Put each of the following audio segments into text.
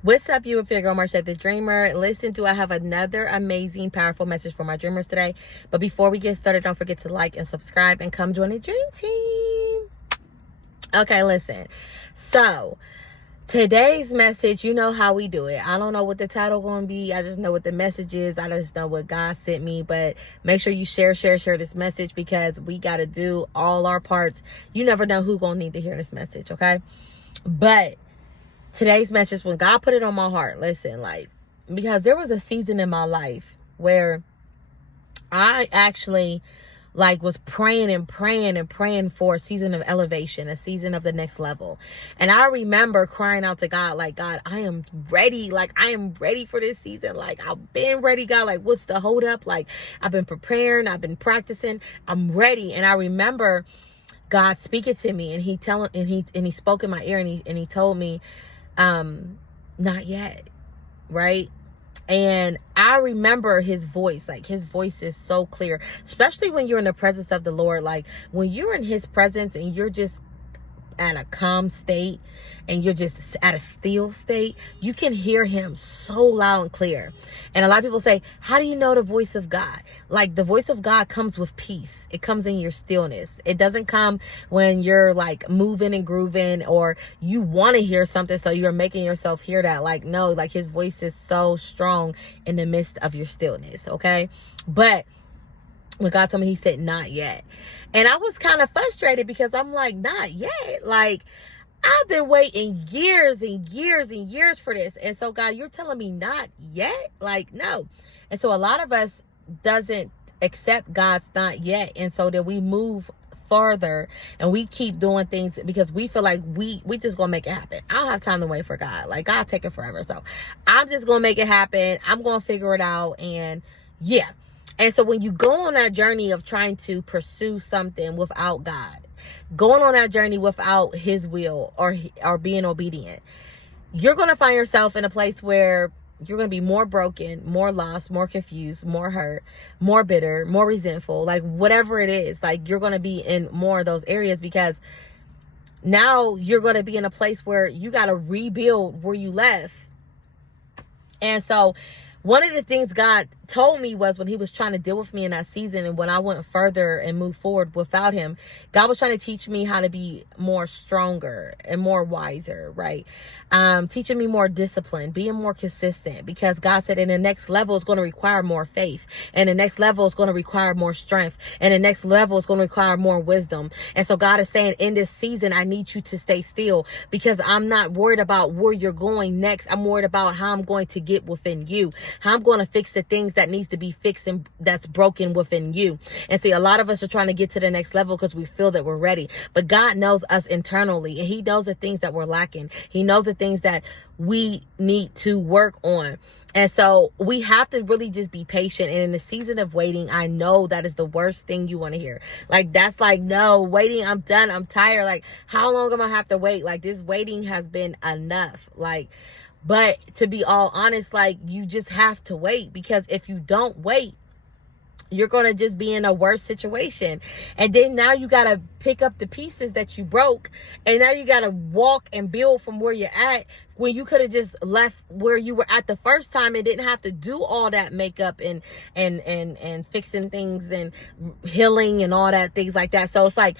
What's up, you? If your girl Marsha the Dreamer. Listen to, I have another amazing, powerful message for my dreamers today. But before we get started, don't forget to like and subscribe and come join the dream team. Okay, listen. So today's message, you know how we do it. I don't know what the title going to be. I just know what the message is. I just know what God sent me. But make sure you share this message, because we got to do all our parts. You never know who's going to need to hear this message, okay? But today's message, when God put it on my heart, listen, because there was a season in my life where I actually was praying for a season of elevation, a season of the next level. And I remember crying out to God, God, I am ready. I am ready for this season. I've been ready, God. What's the hold up? I've been preparing, I've been practicing, I'm ready. And I remember God speaking to me, and he spoke in my ear, and he told me, not yet, right? And I remember his voice. His voice is so clear, especially when you're in the presence of the Lord. When you're in his presence and you're just at a calm state and you're just at a still state, you can hear him so loud and clear. And a lot of people say, how do you know the voice of God? The voice of God comes with peace. It comes in your stillness. It doesn't come when you're moving and grooving, or you want to hear something, so you're making yourself hear that. No, his voice is so strong in the midst of your stillness. Okay. But when God told me, he said, not yet. And I was kind of frustrated, because I'm not yet. I've been waiting years and years and years for this. And so, God, you're telling me not yet? No. And so a lot of us doesn't accept God's not yet. And so then we move further and we keep doing things because we feel like we just gonna make it happen. I don't have time to wait for God. God take it forever. So I'm just gonna make it happen. I'm gonna figure it out. And yeah. And so when you go on that journey of trying to pursue something without God, going on that journey without his will or being obedient, you're going to find yourself in a place where you're going to be more broken, more lost, more confused, more hurt, more bitter, more resentful, whatever it is. You're going to be in more of those areas, because now you're going to be in a place where you got to rebuild where you left. And so one of the things God told me was, when he was trying to deal with me in that season, and when I went further and moved forward without him, God was trying to teach me how to be more stronger and more wiser, right? Teaching me more discipline, being more consistent, because God said in the next level is going to require more faith, and the next level is going to require more strength, and the next level is going to require more wisdom. And so God is saying, in this season, I need you to stay still, because I'm not worried about where you're going next. I'm worried about how I'm going to get within you, how I'm going to fix the things that needs to be fixed and that's broken within you. And see, a lot of us are trying to get to the next level because we feel that we're ready, but God knows us internally, and he knows the things that we're lacking. He knows the things that we need to work on. And so we have to really just be patient. And in the season of waiting, I know that is the worst thing you want to hear. No, waiting, I'm done, I'm tired. How long am I have to wait? This waiting has been enough. But to be all honest, you just have to wait, because if you don't wait, you're going to just be in a worse situation. And then now you got to pick up the pieces that you broke. And now you got to walk and build from where you're at, when you could have just left where you were at the first time and didn't have to do all that makeup and fixing things and healing and all that, things like that. So it's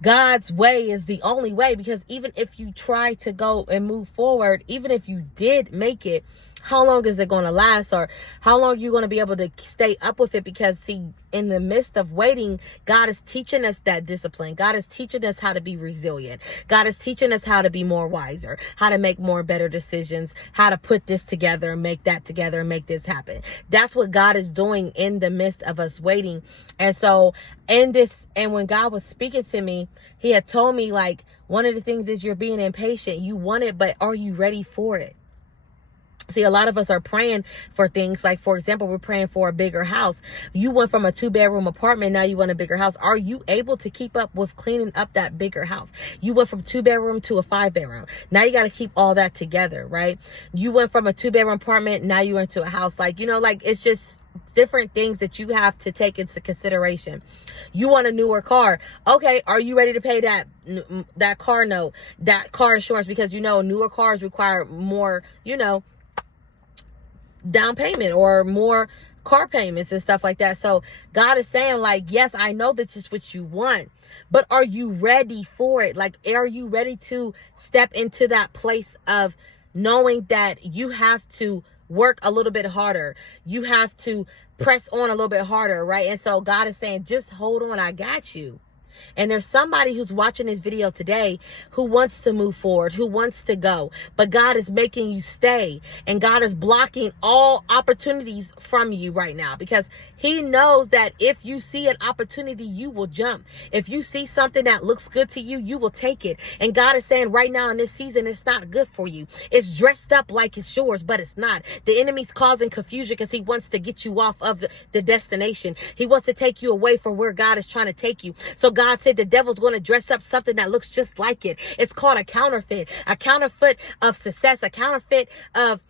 God's way is the only way, because even if you try to go and move forward, even if you did make it, how long is it going to last, or how long are you going to be able to stay up with it? Because see, in the midst of waiting, God is teaching us that discipline. God is teaching us how to be resilient. God is teaching us how to be more wiser, how to make more better decisions, how to put this together and make that together and make this happen. That's what God is doing in the midst of us waiting. And so and when God was speaking to me, he had told me, one of the things is you're being impatient. You want it, but are you ready for it? See, a lot of us are praying for things for example, we're praying for a bigger house. You went from a 2-bedroom apartment. Now you want a bigger house. Are you able to keep up with cleaning up that bigger house? You went from 2-bedroom to a 5-bedroom. Now you got to keep all that together, right? You went from a 2-bedroom apartment. Now you're into a house. It's just different things that you have to take into consideration. You want a newer car. Okay, are you ready to pay that car note, that car insurance? Because newer cars require more, down payment or more car payments and stuff like that. So God is saying, like, yes, I know that's just what you want, but are you ready for it? Like, are you ready to step into that place of knowing that you have to work a little bit harder? You have to press on a little bit harder, right? And so God is saying, just hold on, I got you. And there's somebody who's watching this video today who wants to move forward, who wants to go, but God is making you stay, and God is blocking all opportunities from you right now, because he knows that if you see an opportunity, you will jump. If you see something that looks good to you, you will take it. And God is saying right now in this season, it's not good for you. It's dressed up like it's yours, but it's not. The enemy's causing confusion because he wants to get you off of the destination. He wants to take you away from where God is trying to take you. So God said the devil's going to dress up something that looks just like it. It's called a counterfeit of success, a counterfeit of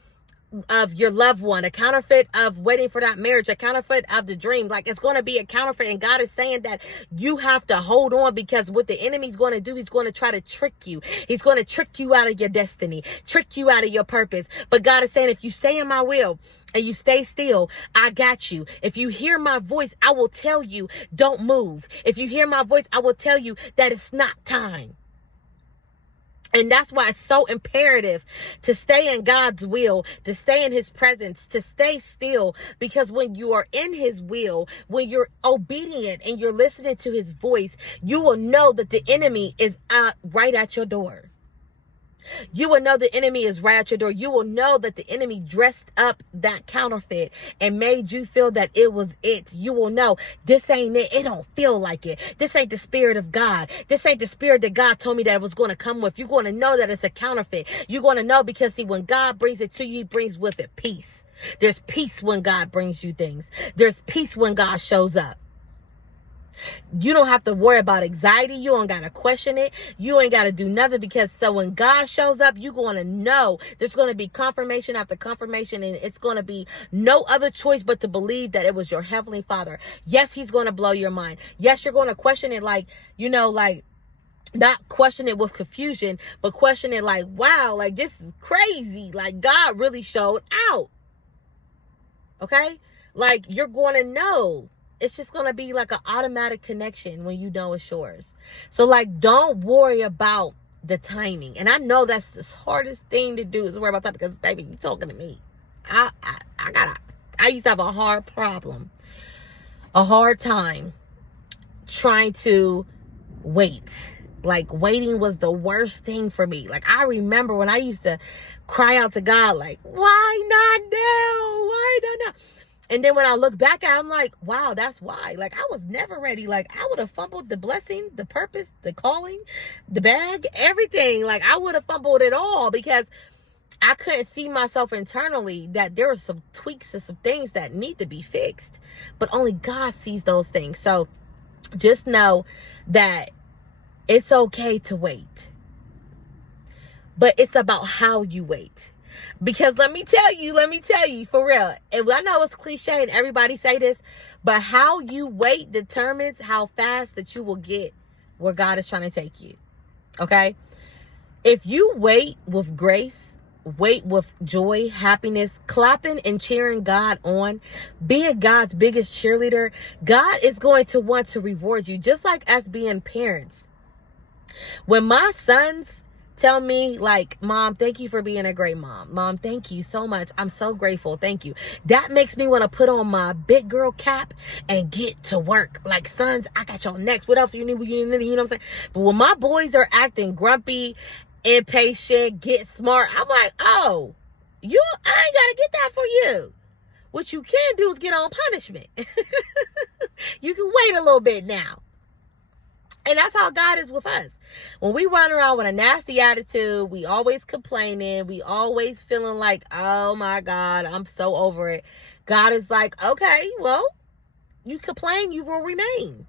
your loved one, a counterfeit of waiting for that marriage, a counterfeit of the dream. Like, it's going to be a counterfeit. And God is saying that you have to hold on, because what the enemy's going to do, he's going to try to trick you. He's going to trick you out of your destiny, trick you out of your purpose. But God is saying, if you stay in my will and you stay still, I got you. If you hear my voice, I will tell you, don't move. If you hear my voice, I will tell you that it's not time. And that's why it's so imperative to stay in God's will, to stay in his presence, to stay still. Because when you are in his will, when you're obedient and you're listening to his voice, you will know that the enemy is right at your door. You will know the enemy is right at your door. You will know that the enemy dressed up that counterfeit and made you feel that it was it. You will know this ain't it. It don't feel like it. This ain't the spirit of God. This ain't the spirit that God told me that it was going to come with. You're going to know that it's a counterfeit. You're going to know because, see, when God brings it to you, he brings with it peace. There's peace when God brings you things. There's peace when God shows up. You don't have to worry about anxiety. You don't got to question it. You ain't got to do nothing, because so when God shows up, you're going to know there's going to be confirmation after confirmation, and it's going to be no other choice but to believe that it was your Heavenly Father. Yes, he's going to blow your mind. Yes, you're going to question it like not question it with confusion, but question it like, wow, like this is crazy. Like God really showed out. Okay? Like you're going to know. It's just going to be like an automatic connection when you know it's yours. So like, don't worry about the timing. And I know that's the hardest thing to do, is worry about that, because baby, you talking to me. I used to have a hard time trying to wait. Like waiting was the worst thing for me. Like I remember when I used to cry out to God, like, why not now? Why not now? And then when I look back at it, I'm like, wow, that's why. Like, I was never ready. Like, I would have fumbled the blessing, the purpose, the calling, the bag, everything. Like, I would have fumbled it all, because I couldn't see myself internally that there were some tweaks and some things that need to be fixed. But only God sees those things. So just know that it's okay to wait. But it's about how you wait. Because let me tell you for real, and I know it's cliche and everybody say this, but how you wait determines how fast that you will get where God is trying to take you. Okay? If you wait with grace, wait with joy, happiness, clapping and cheering God on, being God's biggest cheerleader, God is going to want to reward you, just like us being parents. When my sons tell me like, Mom, thank you for being a great mom. Mom, thank you so much. I'm so grateful. Thank you. That makes me want to put on my big girl cap and get to work. Like, sons, I got y'all next. What else you need? You know what I'm saying? But when my boys are acting grumpy, impatient, get smart, I'm like, oh, I ain't got to get that for you. What you can do is get on punishment. You can wait a little bit now. And that's how God is with us. When we run around with a nasty attitude, we always complaining, we always feeling like, oh my God, I'm so over it. God is like, okay, well, you complain, you will remain.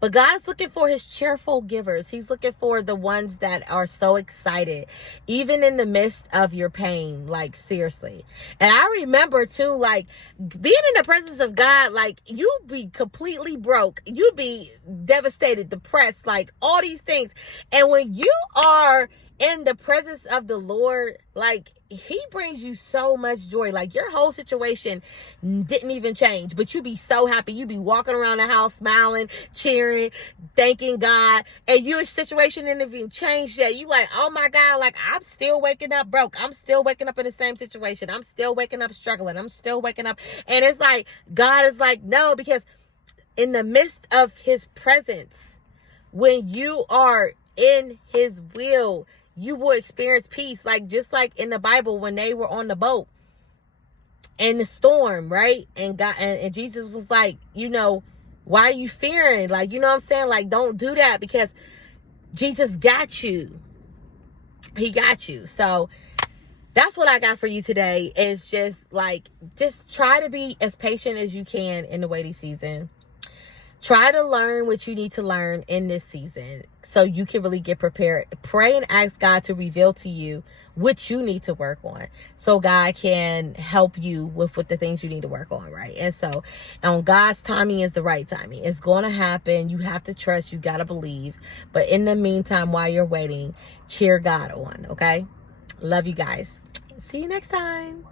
But God's looking for his cheerful givers. He's looking for the ones that are so excited, even in the midst of your pain, like seriously. And I remember too, like being in the presence of God, like you'd be completely broke. You'd be devastated, depressed, like all these things. And when you are in the presence of the Lord, like he brings you so much joy. Like your whole situation didn't even change, but you be so happy. You be walking around the house smiling, cheering, thanking God, and your situation didn't even change yet. You like, oh my God, like I'm still waking up broke. I'm still waking up in the same situation. I'm still waking up struggling. I'm still waking up. And it's like, God is like, no, because in the midst of his presence, when you are in his will, you will experience peace. Like just like in the Bible when they were on the boat in the storm, right? And God and Jesus was like, you know, why are you fearing? Like, you know what I'm saying? Like, don't do that because Jesus got you. He got you. So that's what I got for you today. Is just like, just try to be as patient as you can in the waiting season. Try to learn what you need to learn in this season so you can really get prepared. Pray and ask God to reveal to you what you need to work on so God can help you with the things you need to work on, right? And so on God's timing is the right timing. It's going to happen. You have to trust. You got to believe. But in the meantime, while you're waiting, cheer God on, okay? Love you guys. See you next time.